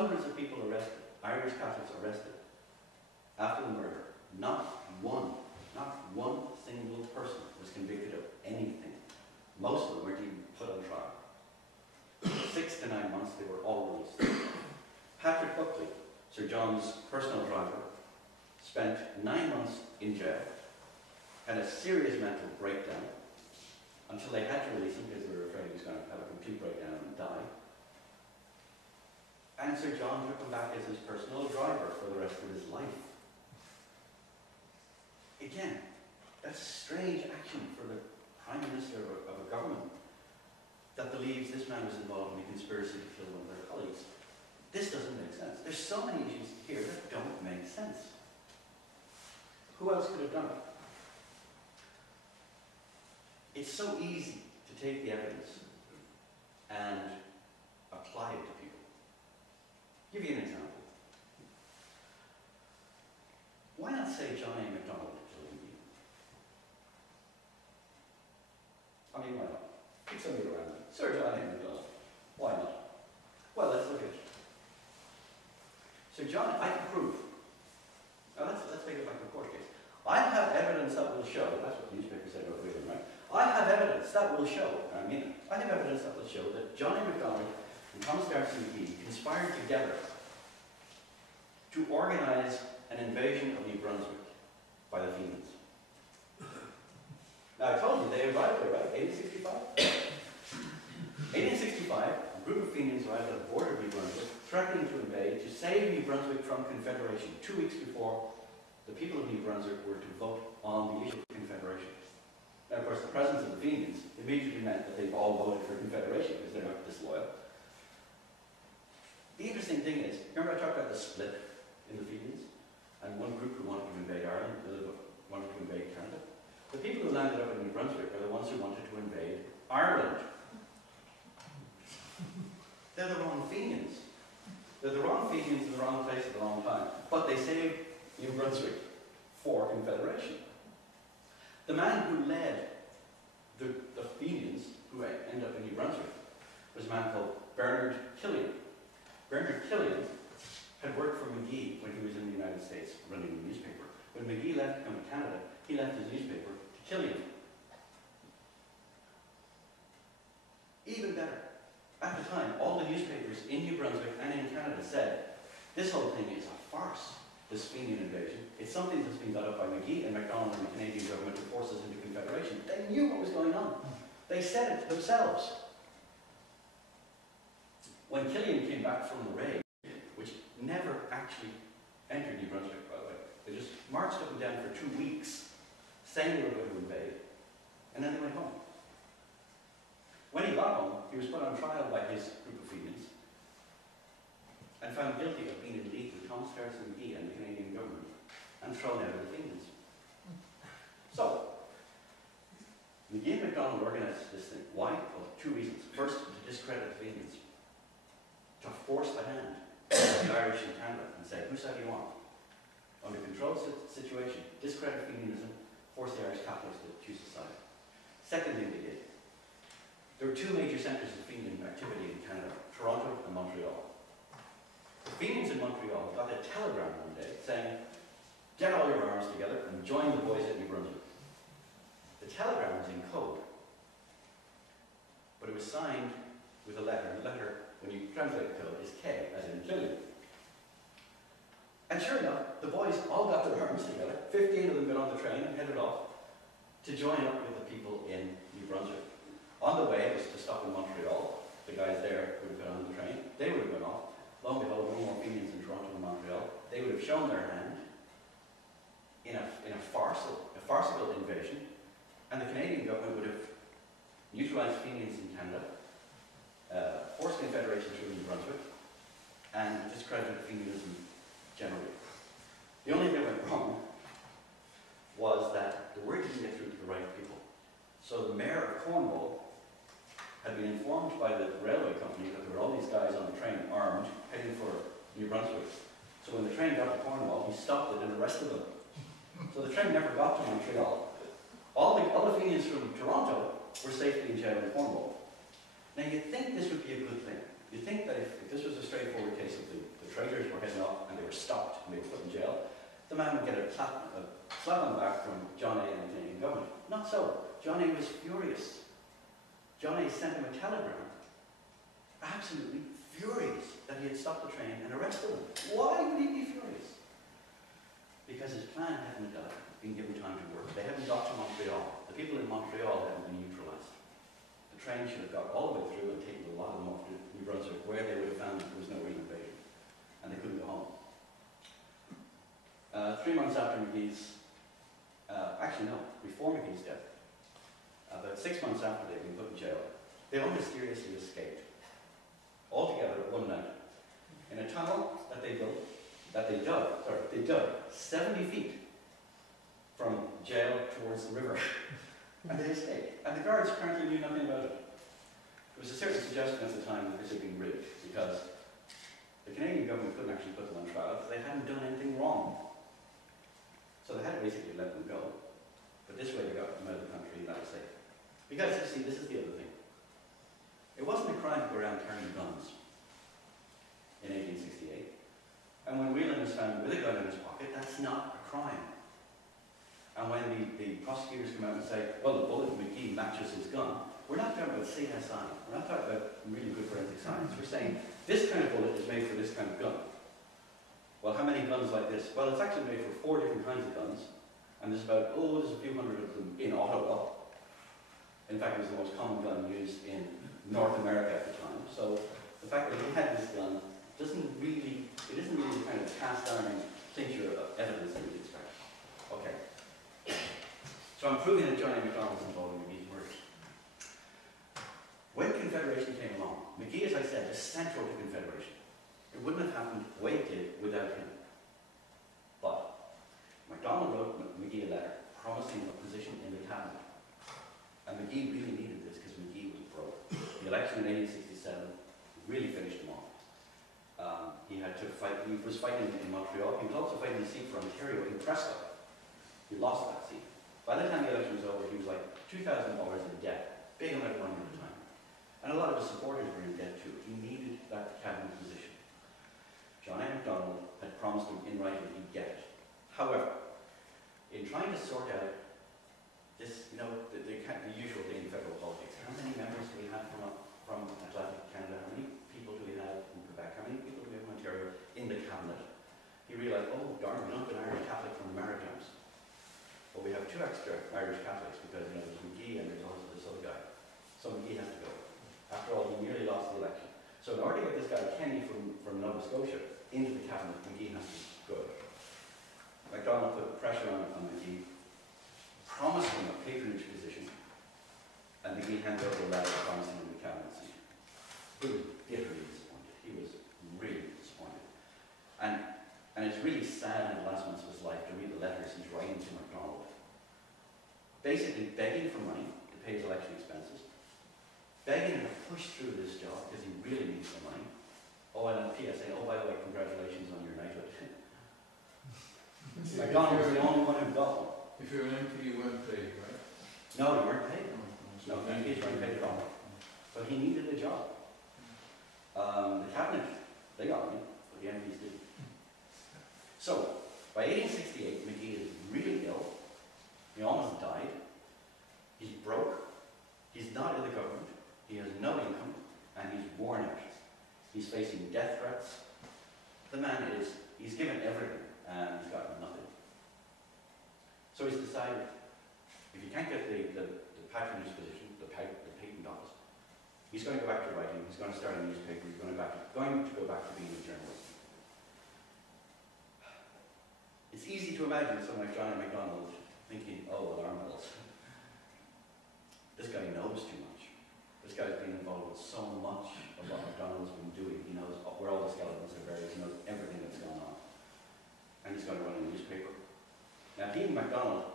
hundreds of people arrested, Irish Catholics arrested after the murder. Not one single person was convicted of anything. Most of them weren't even put on trial. 6 to 9 months, they were all released. Patrick Buckley, Sir John's personal driver, spent 9 months in jail, had a serious mental breakdown, until they had to release him because they were afraid he was going to have a complete breakdown and die. And Sir John took him back as his personal driver for the rest of his life. Again, that's a strange action for the Prime Minister of a government that believes this man was involved in a conspiracy to kill one of their colleagues. This doesn't make sense. There's so many issues here that don't make sense. Who else could have done it? It's so easy to take the evidence and apply it to people. Give you an example. Why not say John A. MacDonald killed me? I mean, why not? Pick somebody around. Sir John A. MacDonald. Why not? Well, let's look at it. So John, I can prove. Now let's take it like a court case. I have evidence that will show, that's what the newspaper said over here, right? I have evidence that will show, I mean, I have evidence that will show that John A. MacDonald and Thomas Darcy McGee conspired together to organize an invasion of New Brunswick by the Fenians. Now I told you, they arrived there, right? 1865? 1865, a group of Fenians arrived at the border of New Brunswick, threatening to invade to save New Brunswick from Confederation 2 weeks before the people of New Brunswick were to vote on the issue of Confederation. Now, of course, the presence of the Fenians immediately meant that they've all voted for Confederation because they're not disloyal. The interesting thing is, remember I talked about the split in the Fenians? And one group who wanted to invade Ireland, the other wanted to invade Canada. The people who landed up in New Brunswick are the ones who wanted to invade Ireland. They're the wrong Fenians. They're the wrong Fenians in the wrong place at the wrong time. But they saved New Brunswick for Confederation. The man who led the Fenians, who ended up in New Brunswick, was a man called Bernard Killian. Bernard Killian had worked for McGee when he was in the United States running a newspaper. When McGee left to come to Canada, he left his newspaper to Killian. Even better, at the time, all the newspapers in New Brunswick and in Canada said, this whole thing is a farce, this Fenian invasion. It's something that's been got up by McGee and MacDonald and the Canadian government to force us into Confederation. They knew what was going on. They said it themselves. When Killian came back from the raid, which never actually entered New Brunswick, by the way, they just marched up and down for 2 weeks, saying they were going to invade, and then they went home. When he got home, he was put on trial by his group of Fenians and found guilty of being in league with Thomas Darcy McGee and the Canadian government and thrown out of the Fenians. So, McGee and MacDonald organized this thing. Why? Well, 2 reasons. First, to discredit the Fenians. To force the hand of the Irish in Canada and say, whose side do you want? Under controlled situation, discredit Fenianism, force the Irish Catholics to choose a side. Second thing they did, there were 2 major centres of Fenian activity in Canada, Toronto and Montreal. The Fenians in Montreal got a telegram one day saying, get all your arms together and join the boys at New Brunswick. The telegram was in code, but it was signed with a letter. The letter, when you translate the code, is K, as in Killian. And sure enough, the boys all got their arms together. 15 of them got on the train and headed off to join up with the people in New Brunswick. On the way, it was to stop in Montreal. The guys there would have got on the train. They would have gone off. Lo and behold, no more Fenians in Toronto and Montreal. They would have shown their hand in a farcical invasion, and the Canadian government would have neutralized Fenians in Canada, forced Confederation through New Brunswick, and discredited Fenianism generally. The only thing that went wrong was that the word didn't get through to the right people. So the mayor of Cornwall had been informed by the railway company that there were all these guys on the train armed, heading for New Brunswick. So when the train got to Cornwall, he stopped it and arrested them. So the train never got to Montreal. All the Fenians from Toronto were safely in jail in Cornwall. Now you'd think this would be a good thing. You'd think that if this was a straightforward case of the were stopped and they were put in jail, the man would get a slap on the back from John A. and the Canadian government. Not so. John A. was furious. John A. sent him a telegram, absolutely furious that he had stopped the train and arrested him. Why would he be furious? Because his plan hadn't been given time to work. They hadn't got to Montreal. The people in Montreal hadn't been neutralized. The train should have got all the way through and taken a lot of them off to New Brunswick, where they would have found that there was no real invasion. And they couldn't go home. 3 months after McGee's, before McGee's death, about 6 months after they'd been put in jail, they all mysteriously escaped, all together one night, in a tunnel that they dug 70 feet from jail towards the river. And they escaped. And the guards apparently knew nothing about it. There was a certain suggestion at the time that this had been rigged, because the Canadian government couldn't actually put them on trial because they hadn't done anything wrong. So they had to basically let them go. But this way they got them out of the country, that was safe. Because, you see, this is the other thing. It wasn't a crime to go around carrying guns in 1868. And when Whelan was found with a gun in his pocket, that's not a crime. And when the prosecutors come out and say, well, the bullet in McGee matches his gun, we're not talking about CSI. We're not talking about really good forensic science. We're saying this kind of bullet is made for this kind of gun. Well, how many guns like this? Well, it's actually made for 4 different kinds of guns. And there's a few hundred of them in Ottawa. In fact, it was the most common gun used in North America at the time. So the fact that he had this gun isn't really the kind of cast iron tincture of evidence that we'd expect. Okay. So I'm proving that John A. MacDonald was involved in McGee's murder. When Confederation came along, McGee, as I said, is central to Confederation. It wouldn't have happened the way it did without him. But MacDonald wrote McGee a letter promising a position in the cabinet. And McGee really needed this because McGee was broke. The election in 1867 really finished him off. He had to fight, he was fighting in Montreal. He was also fighting the seat for Ontario in Prescott. He lost that seat. By the time the election was over, he was like $2,000 in debt. Big amount of money at the time. And a lot of his supporters were in debt too. He needed that cabinet position. John A. MacDonald had promised him in writing that he'd get it. However, in trying to sort out this, the usual thing in federal politics, how many members do we have from Atlantic Canada? How many people do we have in Quebec? How many people do we have in Ontario in the cabinet? He realized, oh darn, we don't have an Irish Catholic from the Maritimes. But we have 2 extra Irish Catholics because there's McGee and there's also this other guy. So McGee has to go. After all, he nearly lost the election. So in order to get this guy Kenny from Nova Scotia into the cabinet, McGee has to go. MacDonald put pressure on McGee, promised him a patronage position, and McGee handed over a letter promising him the cabinet seat. He was bitterly disappointed. He was really disappointed. And it's really sad in the last months of his life to read the letters he's writing to MacDonald. Basically begging for money to pay his election expenses, begging him to push through this job because he really needs the money. Oh, and a PSA, oh, by the way, congratulations on your knighthood. MacDonald was the only one who got one. If you're an MP, you weren't paid, right? No, you weren't paid. No, MPs weren't paid at all. But he needed a job. The cabinet, they got money, but the MPs didn't. So, by 1868, McGee is really ill. He almost died. He's broke. He's not in the government. He has no income. And he's worn out. He's facing death threats. The man he's given everything, and he's got nothing. So he's decided, if he can't get the patronage position, the patent office, he's going to go back to writing. He's going to start a newspaper. He's going to go back to being a journalist. It's easy to imagine someone like John A. MacDonald thinking, oh, alarm bells. This guy knows too much. This guy's been involved with so much of what MacDonald's been doing. He knows where all the skeletons are buried. He knows everything that's gone on. And he's going to run a newspaper. Now, he and MacDonald